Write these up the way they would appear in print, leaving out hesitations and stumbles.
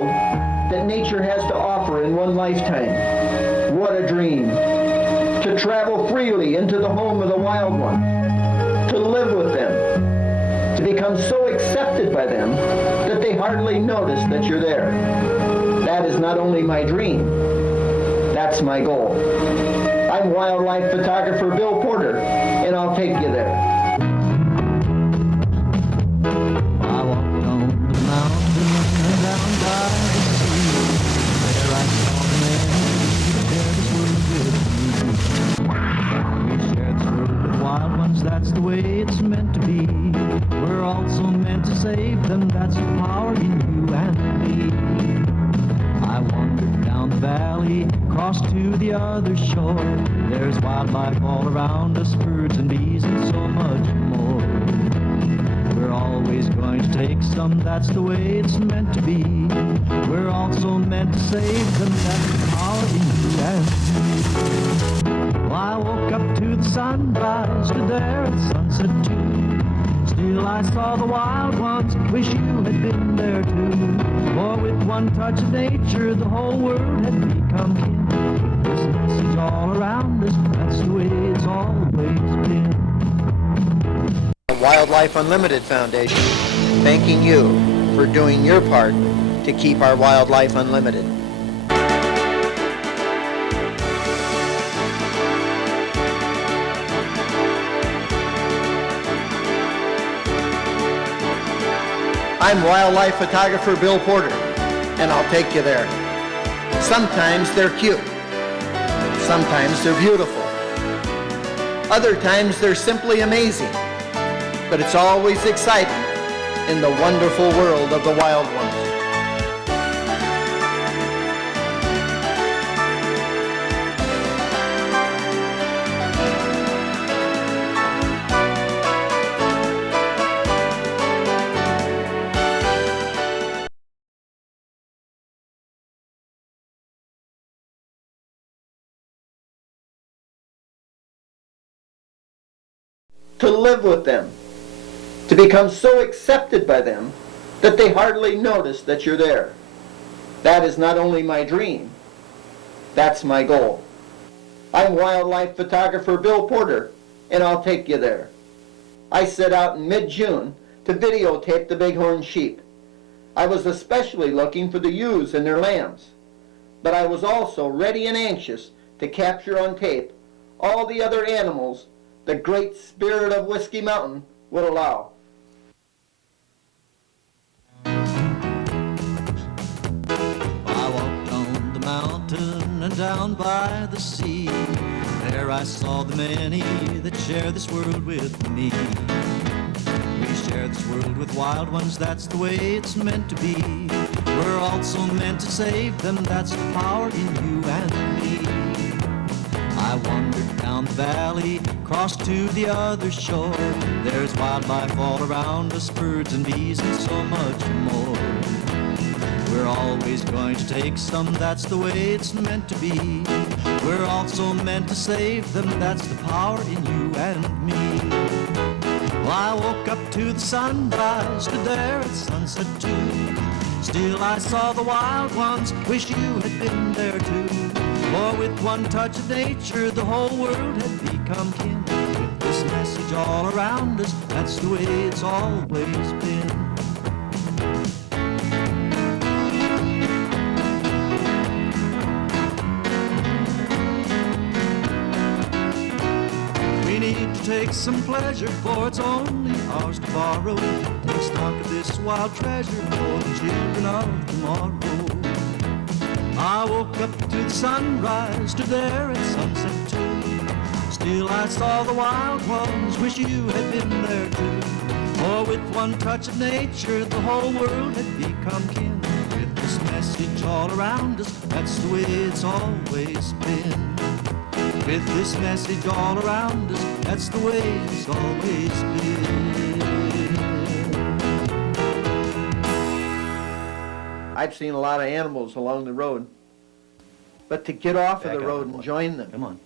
world that nature has to offer in one lifetime. What a dream! To travel freely into the home of the wild ones, to live with them, to become so accepted by them that they hardly notice that you're there. That is not only my dream, that's my goal. I'm wildlife photographer Bill Porter, and I'll take you there. I walked on the mountain and down by the sea. There I saw the man who shared this world with me. We share this world with wild ones, that's the way it's meant to be. We're also meant to save them, that's the power in you and me. I wandered down the valley, crossed to the other shore. There's wildlife all around us, birds and bees and so much more. We're always going to take some, that's the way it's meant to be. We're also meant to save them, that's the power in you and me. Well, I woke up to the sunrise, stood there at sunset too. Still I saw the wild ones, wish you had been there too. For with one touch of nature, the whole world had become kin. This message all around us, that's the way it's always been. Wildlife Unlimited Foundation, thanking you for doing your part to keep our wildlife unlimited. I'm wildlife photographer Bill Porter, and I'll take you there. Sometimes they're cute. Sometimes they're beautiful. Other times they're simply amazing. But it's always exciting in the wonderful world of the wild ones. To live with them, to become so accepted by them that they hardly notice that you're there. That is not only my dream, that's my goal. I'm wildlife photographer Bill Porter, and I'll take you there. I set out in mid-June to videotape the bighorn sheep. I was especially looking for the ewes and their lambs, but I was also ready and anxious to capture on tape all the other animals the great spirit of Whiskey Mountain would allow. I walked on the mountain and down by the sea. There I saw the many that share this world with me. We share this world with wild ones, that's the way it's meant to be. We're also meant to save them, that's the power in you and me. I wandered down the valley, crossed to the other shore. There's wildlife all around us, birds and bees and so much more. We're always going to take some, that's the way it's meant to be. We're also meant to save them, that's the power in you and me. Well, I woke up to the sunrise, stood there at sunset too. Still I saw the wild ones, wish you had been there too. For with one touch of nature, the whole world had become kin. With this message all around us, that's the way it's always been. We need to take some pleasure, for it's only ours to borrow. Take stock of this wild treasure for the children of tomorrow. I woke up to the sunrise, stood there at sunset too. Still I saw the wild ones, wish you had been there too. For with one touch of nature, the whole world had become kin. With this message all around us, that's the way it's always been. With this message all around us, that's the way it's always been. I've seen a lot of animals along the road, but to get off of the road and join them, Come on.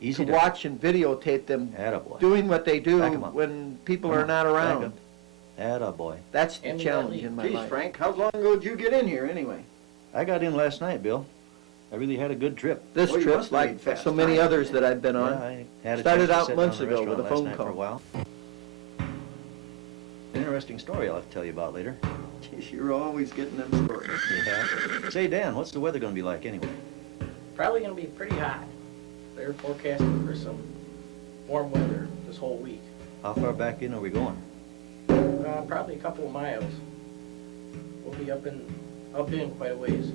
Easy to watch and videotape them Attaboy. doing what they do Back 'em up. when people Come are on. not Back around, up. Attaboy. That's the And challenge in my Geez, Geez, life. Frank, how long ago did you get in here anyway? I got in last night, Bill. I really had a good trip. This Well, you trip, must have like made fast so many time. others that I've been Yeah, on, I had a started chance to out sit months down in ago with a restaurant phone last night call. For a while. An interesting story I'll have to tell you about later. Geez, you're always getting them stories. Yeah. Say, Dan, what's the weather going to be like anyway? Probably gonna be pretty hot. They're forecasting for some warm weather this whole week. How far back in are we going? Probably a couple of miles. We'll be up in quite a ways.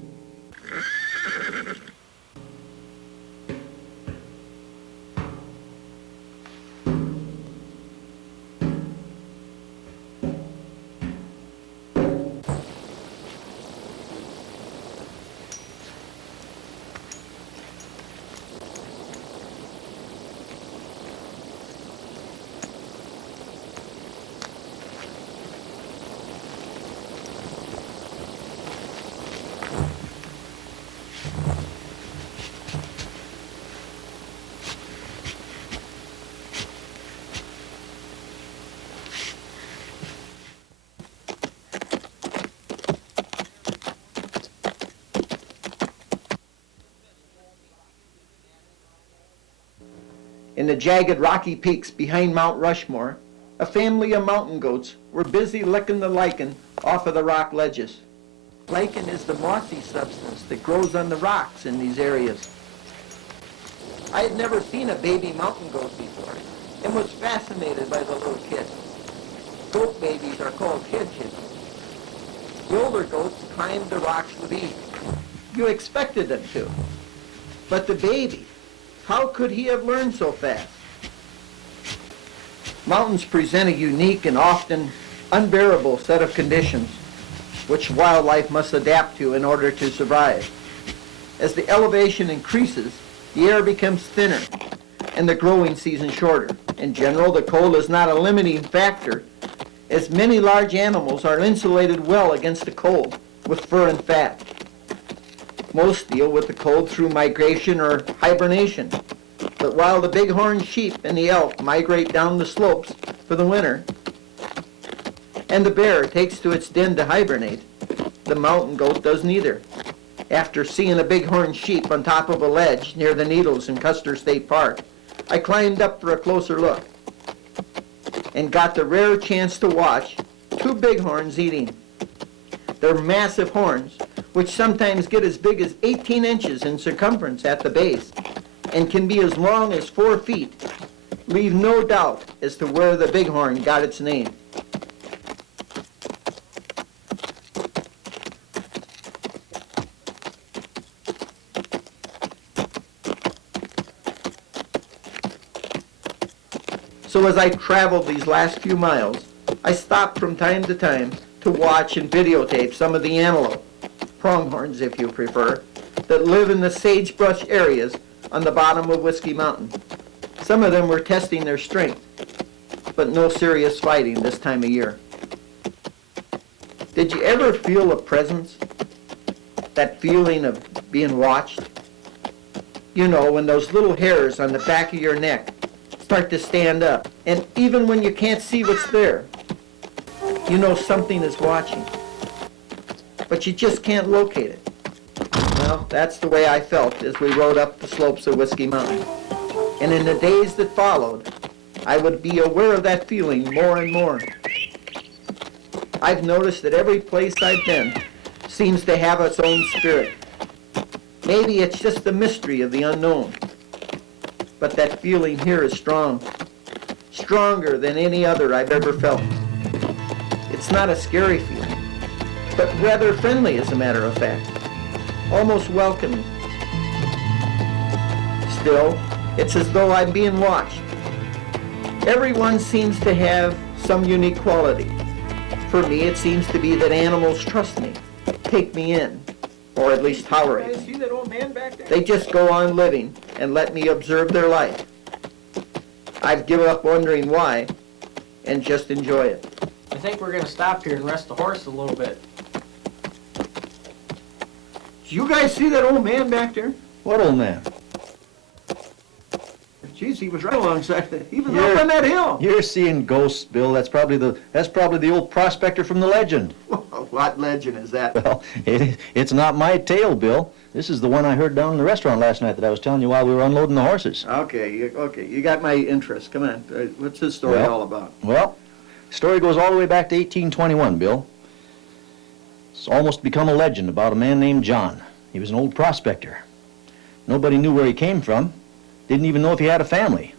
In the jagged rocky peaks behind Mount Rushmore, a family of mountain goats were busy licking the lichen off of the rock ledges. Lichen is the mossy substance that grows on the rocks in these areas. I had never seen a baby mountain goat before and was fascinated by the little kids. Goat babies are called kidgins. The older goats climbed the rocks with ease. You expected them to. But the baby, how could he have learned so fast? Mountains present a unique and often unbearable set of conditions which wildlife must adapt to in order to survive. As the elevation increases, the air becomes thinner and the growing season shorter. In general, the cold is not a limiting factor, as many large animals are insulated well against the cold with fur and fat. Most deal with the cold through migration or hibernation. But while the bighorn sheep and the elk migrate down the slopes for the winter, and the bear takes to its den to hibernate, the mountain goat does neither. After seeing a bighorn sheep on top of a ledge near the Needles in Custer State Park, I climbed up for a closer look and got the rare chance to watch two bighorns eating. Their massive horns, which sometimes get as big as 18 inches in circumference at the base and can be as long as 4 feet, leave no doubt as to where the bighorn got its name. So as I traveled these last few miles, I stopped from time to time to watch and videotape some of the antelope, pronghorns if you prefer, that live in the sagebrush areas on the bottom of Whiskey Mountain. Some of them were testing their strength, but no serious fighting this time of year. Did you ever feel a presence? That feeling of being watched? You know, when those little hairs on the back of your neck start to stand up, and even when you can't see what's there, you know something is watching, but you just can't locate it. Well, that's the way I felt as we rode up the slopes of Whiskey Mountain. And in the days that followed, I would be aware of that feeling more and more. I've noticed that every place I've been seems to have its own spirit. Maybe it's just the mystery of the unknown. But that feeling here is strong, stronger than any other I've ever felt. It's not a scary feeling, but rather friendly, as a matter of fact, almost welcoming. Still, it's as though I'm being watched. Everyone seems to have some unique quality. For me, it seems to be that animals trust me, take me in, or at least tolerate me. See that old man back there? They just go on living and let me observe their life. I've given up wondering why and just enjoy it. I think we're gonna stop here and rest the horse a little bit. You guys see that old man back there? What old man? Geez, he was right alongside it. He was up on that hill. You're seeing ghosts, Bill. That's probably the old prospector from the legend. What legend is that? Well, it's not my tale, Bill. This is the one I heard down in the restaurant last night that I was telling you while we were unloading the horses. Okay, you got my interest. Come on. What's this story all about? Well, the story goes all the way back to 1821, Bill. It's almost become a legend about a man named John. He was an old prospector. Nobody knew where he came from. Didn't even know if he had a family.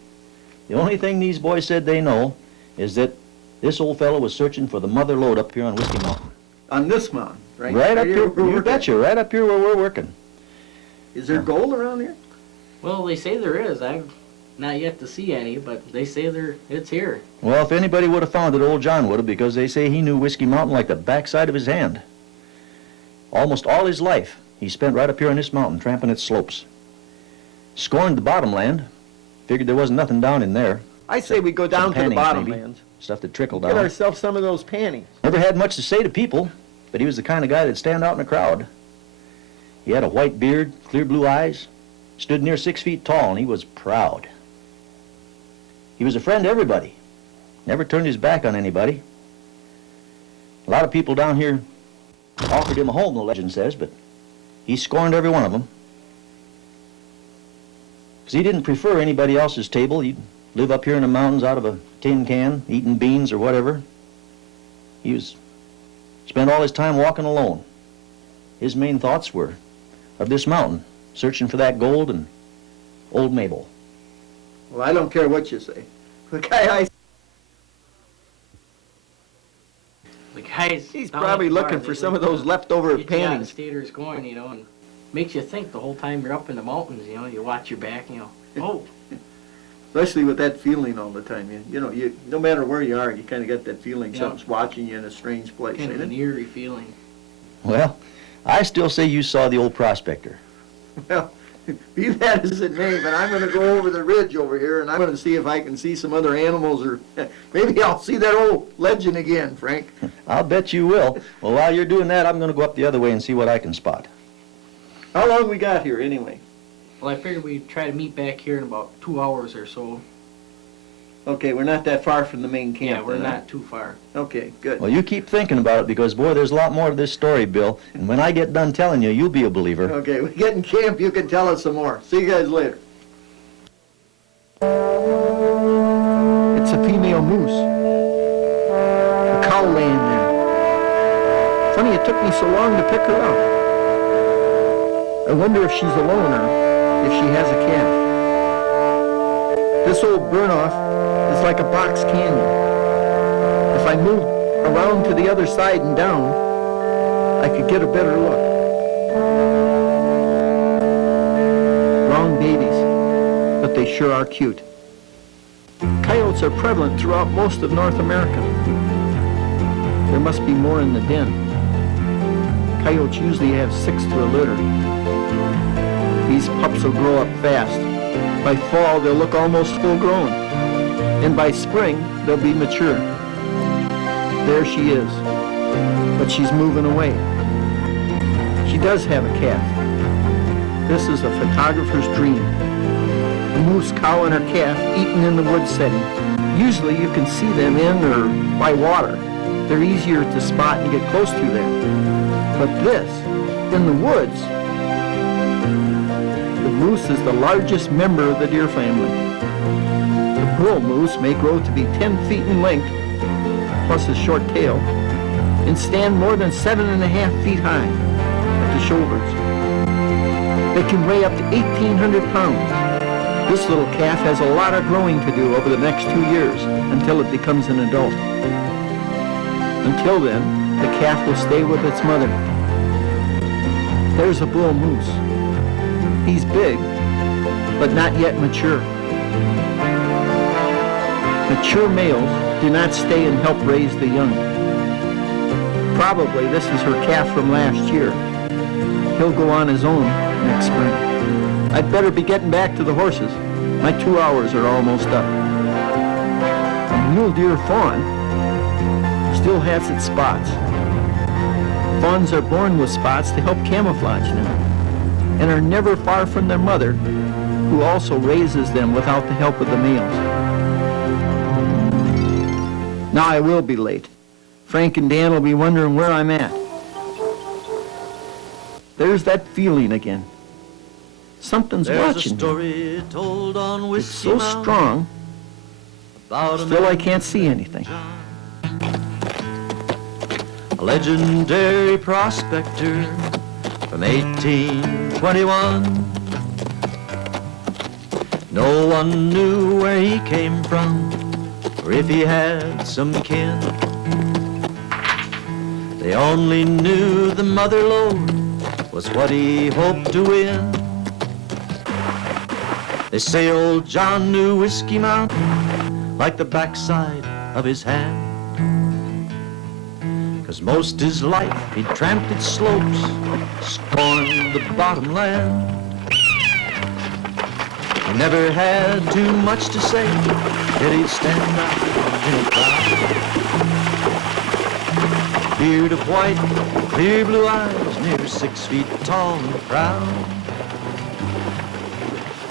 The only thing these boys said they know is that this old fellow was searching for the mother lode up here on Whiskey Mountain. On this mountain, right? Right up here, you betcha, right up here where we're working. Is there gold around here? Well, they say there is. I've not yet to see any, but they say it's here. Well, if anybody would have found it, old John would have, because they say he knew Whiskey Mountain like the backside of his hand. Almost all his life, he spent right up here on this mountain, tramping its slopes. Scorned the bottomland, figured there wasn't nothing down in there. I say we go down to the Panties, bottomlands. Stuff that trickled Get down. ourselves some of those panties. Never had much to say to people, but he was the kind of guy that'd stand out in a crowd. He had a white beard, clear blue eyes, stood near 6 feet tall, and he was proud. He was a friend to everybody, never turned his back on anybody. A lot of people down here offered him a home, the legend says, but he scorned every one of them. Because he didn't prefer anybody else's table. He'd live up here in the mountains out of a tin can, eating beans or whatever. He spent all his time walking alone. His main thoughts were of this mountain, searching for that gold and old Mabel. Well, I don't care what you say. The guy he's probably looking for some of those leftover panties. Staters going, and makes you think the whole time you're up in the mountains, you watch your back, oh. Especially with that feeling all the time. You no matter where you are, you kind of get that feeling something's watching you in a strange place. Kind of an eerie feeling. Well, I still say you saw the old prospector. Well, be that as it may, but I'm going to go over the ridge over here, and I'm going to see if I can see some other animals, or maybe I'll see that old legend again, Frank. I'll bet you will. Well, while you're doing that, I'm going to go up the other way and see what I can spot. How long we got here, anyway? Well, I figured we'd try to meet back here in about 2 hours or so. Okay, we're not that far from the main camp. Yeah, we're then, huh? not too far. Okay, good. Well, you keep thinking about it, because, boy, there's a lot more to this story, Bill. And when I get done telling you, you'll be a believer. Okay, we get in camp, you can tell us some more. See you guys later. It's a female moose. A cow laying there. Funny it took me so long to pick her out. I wonder if she's alone or if she has a calf. This old burnoff is like a box canyon. If I moved around to the other side and down, I could get a better look. Wrong babies, but they sure are cute. Coyotes are prevalent throughout most of North America. There must be more in the den. Coyotes usually have 6 to a litter. These pups will grow up fast. By fall, they'll look almost full grown. And by spring, they'll be mature. There she is. But she's moving away. She does have a calf. This is a photographer's dream. A moose cow and her calf eating in the wood setting. Usually you can see them in or by water. They're easier to spot and get close to there. But this, in the woods, the moose is the largest member of the deer family. The bull moose may grow to be 10 feet in length, plus a short tail, and stand more than 7.5 feet high at the shoulders. They can weigh up to 1,800 pounds. This little calf has a lot of growing to do over the next 2 years until it becomes an adult. Until then, the calf will stay with its mother. There's a bull moose. He's big, but not yet mature. Mature males do not stay and help raise the young. Probably this is her calf from last year. He'll go on his own next spring. I'd better be getting back to the horses. My 2 hours are almost up. A mule deer fawn still has its spots. Fawns are born with spots to help camouflage them, and are never far from their mother who also raises them without the help of the males. Now I will be late. Frank and Dan will be wondering where I'm at. There's that feeling again. Something's There's a watching me. story told on It's Whiskey so Mountain strong, about a still I man can't see anything. A legendary prospector from 1821. No one knew where he came from or if he had some kin. They only knew the mother lode was what he hoped to win. They say old John knew Whiskey Mountain like the backside of his hand. 'Cause most his life he tramped its slopes, scorned the bottom land. He never had too much to say, yet he'd stand out in a crowd. Beard of white, clear blue eyes, near 6 feet tall and proud.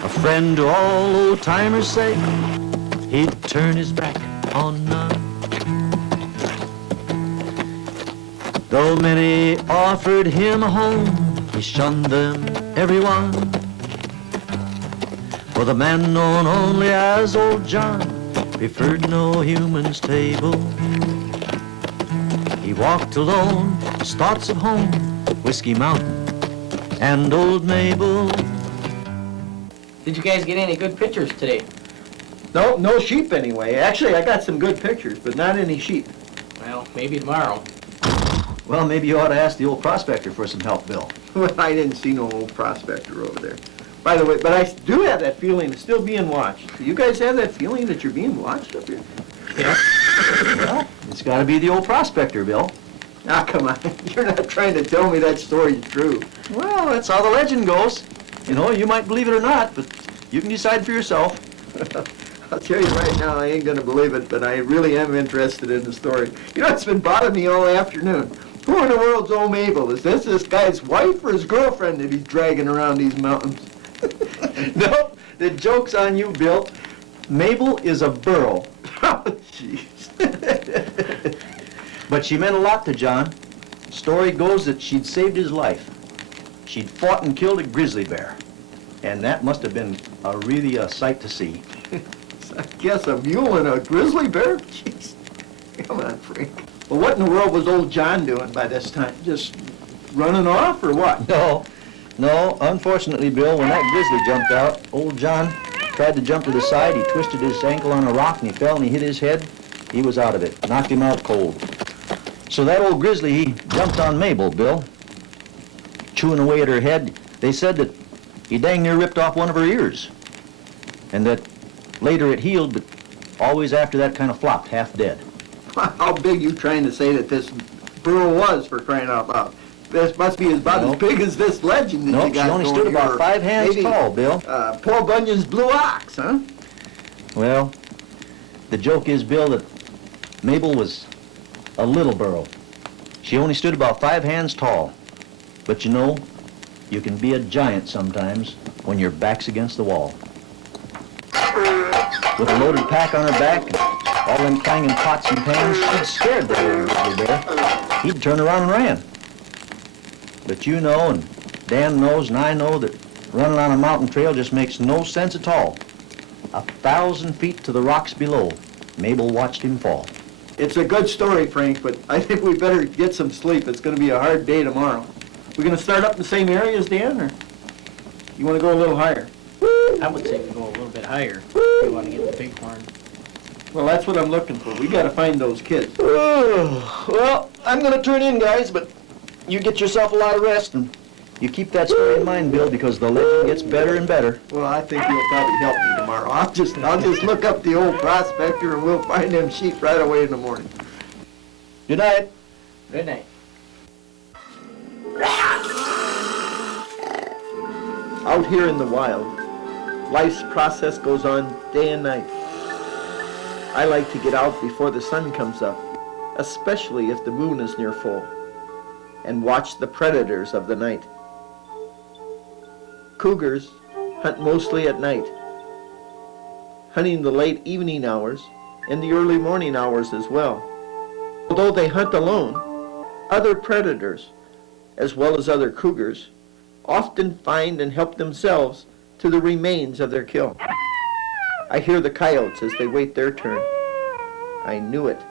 A friend to all old-timers say, he'd turn his back on none. Though many offered him a home, he shunned them, everyone. For the man known only as Old John preferred no human's table. He walked alone, his thoughts of home, Whiskey Mountain, and old Mabel. Did you guys get any good pictures today? No, no sheep anyway. Actually, I got some good pictures, but not any sheep. Well, maybe tomorrow. Well, maybe you ought to ask the old prospector for some help, Bill. Well, I didn't see no old prospector over there. By the way, but I do have that feeling of still being watched. Do you guys have that feeling that you're being watched up here? Yeah. Well, it's got to be the old prospector, Bill. Ah, come on. You're not trying to tell me that story's true. Well, that's how the legend goes. You know, you might believe it or not, but you can decide for yourself. I'll tell you right now, I ain't gonna believe it, but I really am interested in the story. You know, it's been bothering me all afternoon. Who in the world's old Mabel? Is this guy's wife or his girlfriend that he's dragging around these mountains? Nope, the joke's on you, Bill. Mabel is a burro. Oh, jeez. But she meant a lot to John. Story goes that she'd saved his life. She'd fought and killed a grizzly bear. And that must have been really a sight to see. I guess a mule and a grizzly bear? Jeez. Come on, Frank. Well, what in the world was old John doing by this time? Just running off or what? No, unfortunately, Bill, when that grizzly jumped out, old John tried to jump to the side. He twisted his ankle on a rock and he fell and he hit his head. He was out of it. Knocked him out cold. So that old grizzly, he jumped on Mabel, Bill, chewing away at her head. They said that he dang near ripped off one of her ears. And that later it healed, but always after that kind of flopped, half dead. How big you trying to say that this burro was, for crying out loud? This must be about as Nope. big as this legend that Nope, you she got only going stood here, about or 5 hands maybe, tall, Bill. Paul Bunyan's blue ox, huh? Well, the joke is, Bill, that Mabel was a little burro. She only stood about 5 hands tall. But you know, you can be a giant sometimes when your back's against the wall. With a loaded pack on her back and all them clanging pots and pans, she'd scared that old grizzly bear. He'd turn around and ran. But you know, and Dan knows, and I know that running on a mountain trail just makes no sense at all. 1,000 feet to the rocks below, Mabel watched him fall. It's a good story, Frank, but I think we better get some sleep. It's going to be a hard day tomorrow. We're going to start up in the same area as Dan, or you want to go a little higher? I would say we go a little bit higher if you want to get the bighorn. Well, that's what I'm looking for. We got to find those kids. Well, I'm going to turn in, guys, but you get yourself a lot of rest, and you keep that story in mind, Bill, because the legend gets better and better. Well, I think you'll probably help me tomorrow. I'll just look up the old prospector and we'll find them sheep right away in the morning. Good night. Good night. Out here in the wild, life's process goes on day and night. I like to get out before the sun comes up, especially if the moon is near full, and watch the predators of the night. Cougars, hunt mostly at night, hunting the late evening hours and the early morning hours as well. Although they hunt alone, other predators, as well as other cougars, often find and help themselves to the remains of their kill. I hear the coyotes as they wait their turn. I knew it.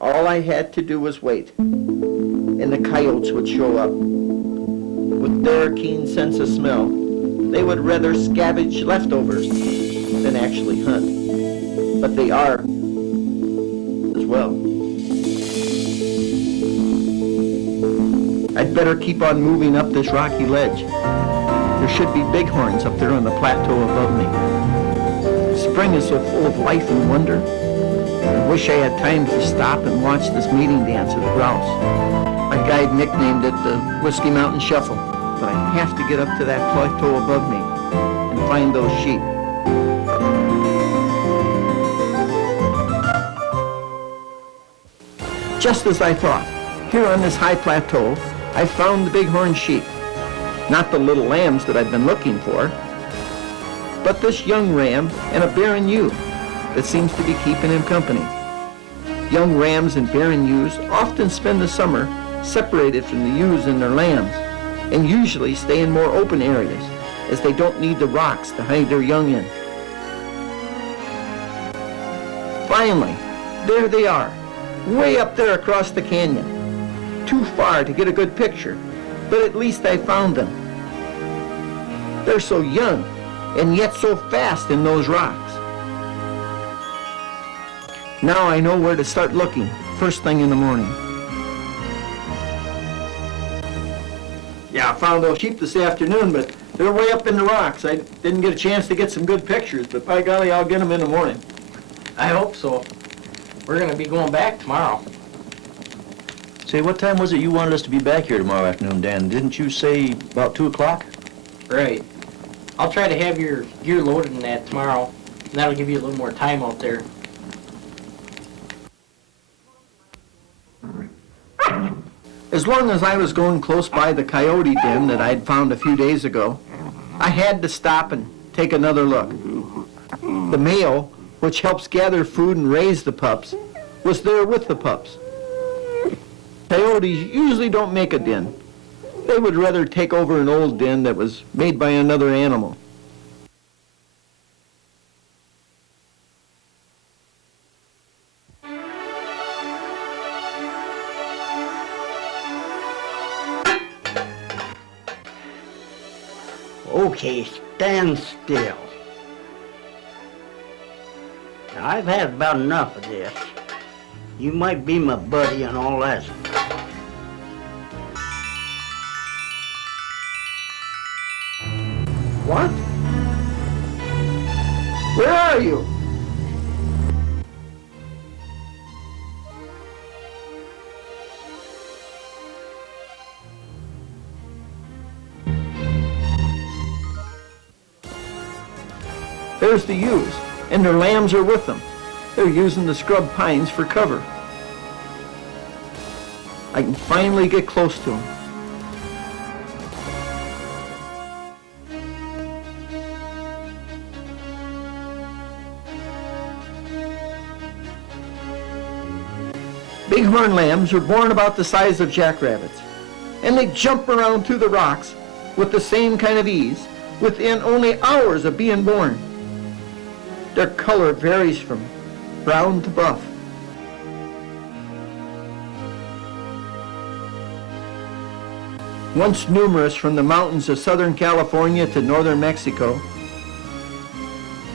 All I had to do was wait, and the coyotes would show up. With their keen sense of smell, they would rather scavenge leftovers than actually hunt. But they are as well. I'd better keep on moving up this rocky ledge. There should be bighorns up there on the plateau above me. Spring is so full of life and wonder. I wish I had time to stop and watch this mating dance of the grouse. My guide nicknamed it the Whiskey Mountain Shuffle, but I have to get up to that plateau above me and find those sheep. Just as I thought, here on this high plateau, I found the bighorn sheep. Not the little lambs that I've been looking for, but this young ram and a barren ewe that seems to be keeping him company. Young rams and barren ewes often spend the summer separated from the ewes and their lambs, and usually stay in more open areas, as they don't need the rocks to hide their young in. Finally, there they are, way up there across the canyon. Too far to get a good picture, but at least I found them. They're so young, and yet so fast in those rocks. Now I know where to start looking, first thing in the morning. Yeah, I found those sheep this afternoon, but they're way up in the rocks. I didn't get a chance to get some good pictures, but by golly, I'll get them in the morning. I hope so. We're gonna be going back tomorrow. Say, what time was it you wanted us to be back here tomorrow afternoon, Dan? Didn't you say about 2 o'clock? Right. I'll try to have your gear loaded in that tomorrow, and that'll give you a little more time out there. As long as I was going close by the coyote den that I'd found a few days ago, I had to stop and take another look. The male, which helps gather food and raise the pups, was there with the pups. Coyotes usually don't make a den. They would rather take over an old den that was made by another animal. Okay, stand still. Now, I've had about enough of this. You might be my buddy and all that. What? Where are you? There's the ewes, and their lambs are with them. They're using the scrub pines for cover. I can finally get close to them. Bighorn lambs are born about the size of jackrabbits, and they jump around through the rocks with the same kind of ease within only hours of being born. Their color varies from brown to buff. Once numerous from the mountains of Southern California to northern Mexico,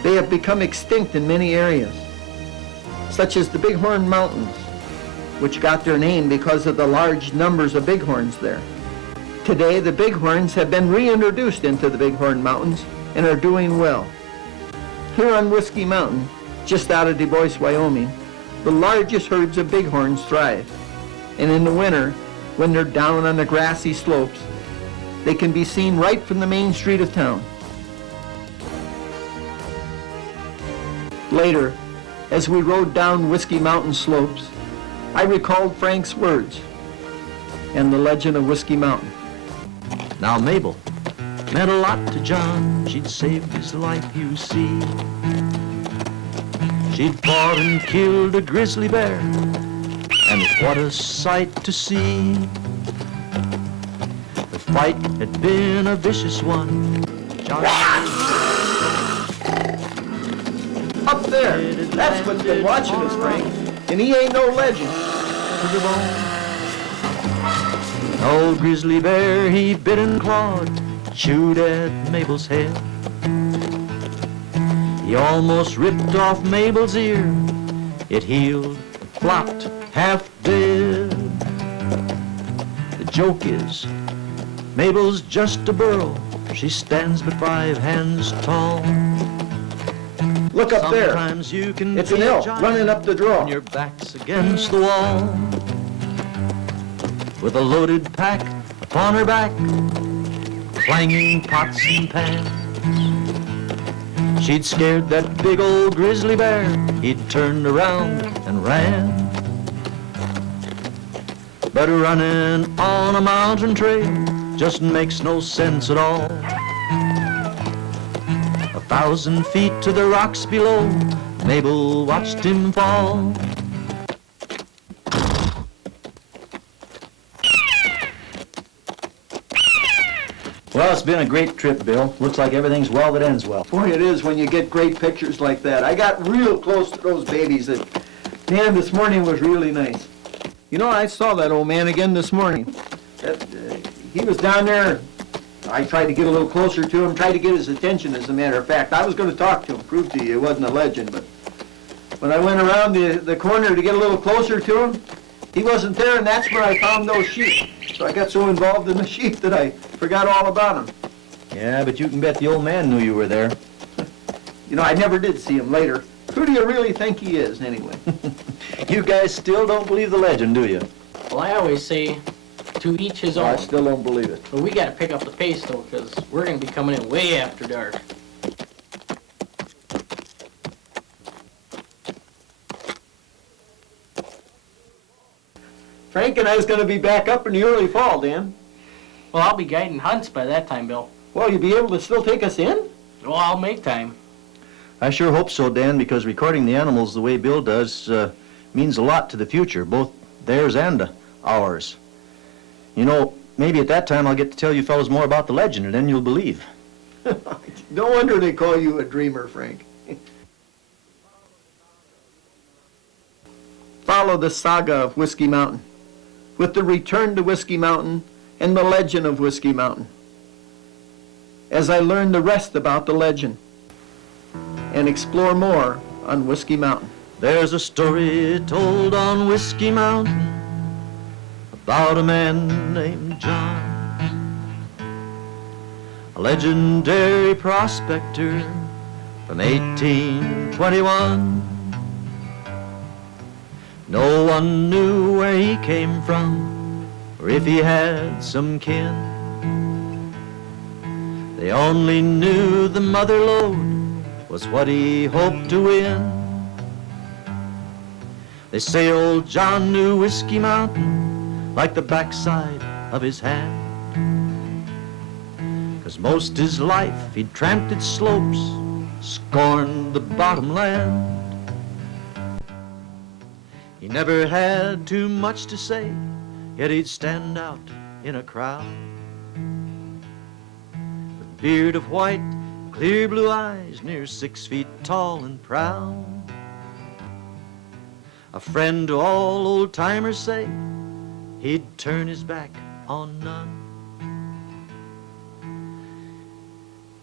they have become extinct in many areas, such as the Bighorn Mountains, which got their name because of the large numbers of bighorns there. Today, the bighorns have been reintroduced into the Bighorn Mountains and are doing well. Here on Whiskey Mountain, just out of Du Bois, Wyoming, the largest herds of bighorns thrive. And in the winter, when they're down on the grassy slopes, they can be seen right from the main street of town. Later, as we rode down Whiskey Mountain slopes, I recalled Frank's words and the legend of Whiskey Mountain. Now, Mabel, meant a lot to John. She'd saved his life, you see. She'd fought and killed a grizzly bear, and what a sight to see. The fight had been a vicious one. John Up there, that's what's been watching us, Frank. And he ain't no legend. to the bone. An old grizzly bear, he bit and clawed, chewed at Mabel's head. He almost ripped off Mabel's ear. It healed, flopped, half dead. The joke is, Mabel's just a burro. She stands but 5 hands tall. Look up there. Sometimes you can It's be an a elk giant running up the draw. when your back's against the wall. With a loaded pack upon her back, clanging pots and pans. She'd scared that big old grizzly bear. He'd turned around and ran. But running on a mountain trail just makes no sense at all. 1,000 feet to the rocks below, Mabel watched him fall. Well, it's been a great trip, Bill. Looks like everything's well that ends well. Boy, it is when you get great pictures like that. I got real close to those babies. Man, this morning was really nice. You know, I saw that old man again this morning. He was down there. I tried to get a little closer to him, tried to get his attention, as a matter of fact. I was going to talk to him, prove to you it wasn't a legend, but when I went around the corner to get a little closer to him, he wasn't there, and that's where I found those sheep. So I got so involved in the sheep that I forgot all about him. Yeah, but you can bet the old man knew you were there. You know, I never did see him later. Who do you really think he is, anyway? You guys still don't believe the legend, do you? Well, I always say, to each his I own. still don't believe it. But we gotta pick up the pace, though, because we're gonna be coming in way after dark. Frank and I is going to be back up in the early fall, Dan. Well, I'll be guiding hunts by that time, Bill. Well, you'll be able to still take us in? Well, I'll make time. I sure hope so, Dan, because recording the animals the way Bill does means a lot to the future, both theirs and ours. You know, maybe at that time I'll get to tell you fellows more about the legend, and then you'll believe. No wonder they call you a dreamer, Frank. Follow the saga of Whiskey Mountain, with the return to Whiskey Mountain and the legend of Whiskey Mountain, as I learn the rest about the legend and explore more on Whiskey Mountain. There's a story told on Whiskey Mountain about a man named John, a legendary prospector from 1821. No one knew where he came from, or if he had some kin. They only knew the mother lode was what he hoped to win. They say old John knew Whiskey Mountain like the backside of his hand, 'cause most his life he'd tramped its slopes, scorned the bottom land. He never had too much to say, yet he'd stand out in a crowd. With beard of white, clear blue eyes, near 6 feet tall and proud. A friend to all old-timers say, he'd turn his back on none.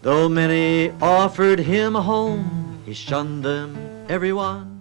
Though many offered him a home, he shunned them, every one.